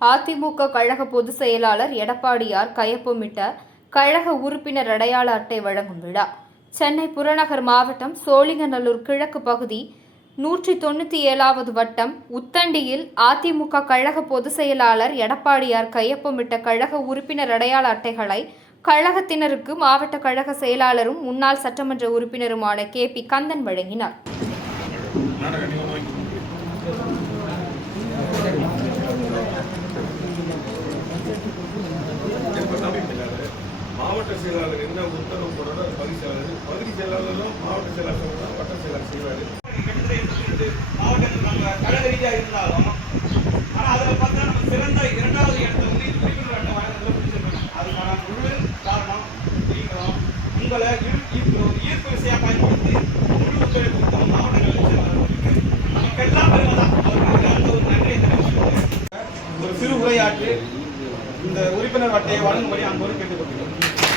அதிமுக கழக பொதுச் செயலாளர் எடப்பாடியார் கையொப்பமிட்ட கழக உறுப்பினர் அடையாள அட்டை வழங்கும் விழா. சென்னை புறநகர் மாவட்டம் சோழிங்கநல்லூர் கிழக்கு பகுதி நூற்றி தொண்ணூற்றி ஏழாவது வட்டம் உத்தண்டியில் அதிமுக கழக பொதுச் செயலாளர் எடப்பாடியார் கையொப்பமிட்ட கழக உறுப்பினர் அடையாள அட்டைகளை கழகத்தினருக்கு மாவட்ட கழக செயலாளரும் முன்னாள் சட்டமன்ற உறுப்பினருமான கே பி கந்தன் வழங்கினார். செயலாளர் என்ன உத்தரவு போடுறதோ அது பகுதி செயலாளர் பகுதி செயலாளரும் மாவட்ட செயலாளர் தான் வட்ட செயலாளர் செய்வார். மாவட்டத்தில் நம்ம கழக ரீதியாக இருந்தாலும் ஆனால் அதில் பார்த்தா நம்ம சிறந்த இரண்டாவது இடத்தை வந்து உறுப்பினர் அட்டை வழங்குறதுல பிடிச்சிருக்கோம் அதுக்கான முழு காரணம் நீங்களும் உங்களை ஈர்ப்பு ஈர்ப்பு ஈர்ப்பு பயன்படுத்தி முழு ஒத்துழைப்பு கொடுத்த மாவட்ட கழக செயலாளர்களுக்கு நமக்கெல்லாம் அவர்களுக்கு அந்த ஒரு நன்றியை ஒரு சிறு உரையாற்றி இந்த உறுப்பினர் அட்டையை வழங்கும்படி அன்போடு கேட்டுக்கொள்கிறோம்